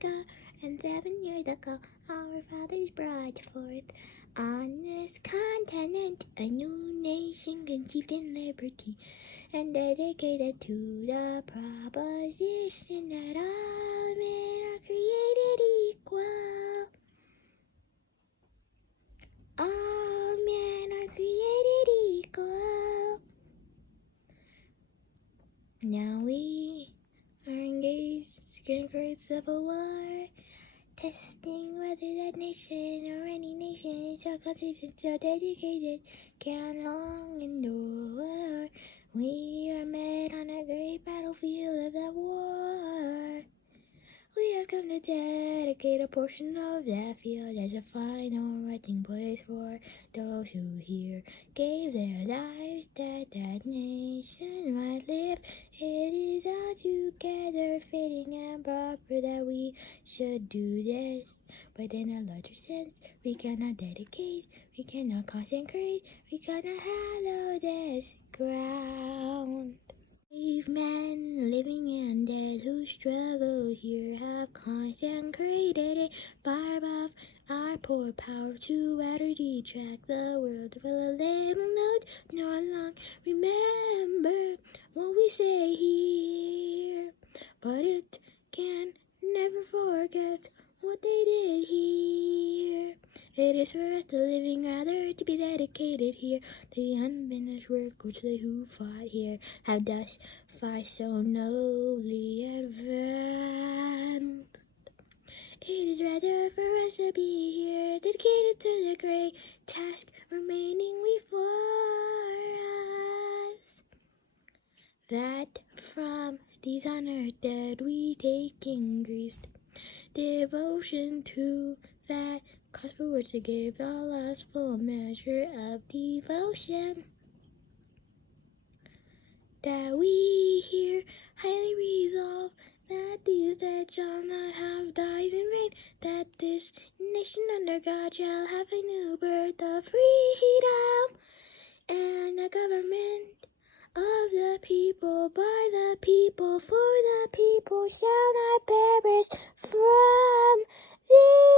4,007 years ago, our fathers brought forth on this continent a new nation conceived in liberty and dedicated to the proposition that all men are created equal. All men are created equal. Now we are engaged in a great civil war, testing whether that nation or any nation so conceived and so dedicated can long endure. We are met on a great battlefield of the war. We have come to dedicate a portion of that field as a final resting place for those who here gave their lives that that nation might live. It is altogether fitting and proper that we should do this. But in a larger sense, we cannot dedicate, we cannot consecrate, we cannot hallow this ground. Brave men, living and dead, who struggle here have consecrated it far above our poor power to utterly track the world. Will a little note nor long remember what we say here, but it can never forget what they did here. It is for us the living rather to be dedicated here to the unfinished work which they who fought here have thus far so nobly advanced. It is rather for us to be here dedicated to the great task remaining before us, that from these honored dead we take increased devotion to that cause for which to give the last full measure of devotion, that we here highly resolve that these dead shall not have died in vain, that this nation under God shall have a new birth of freedom, and a government of the people, by the people, for the people, shall not perish from thee.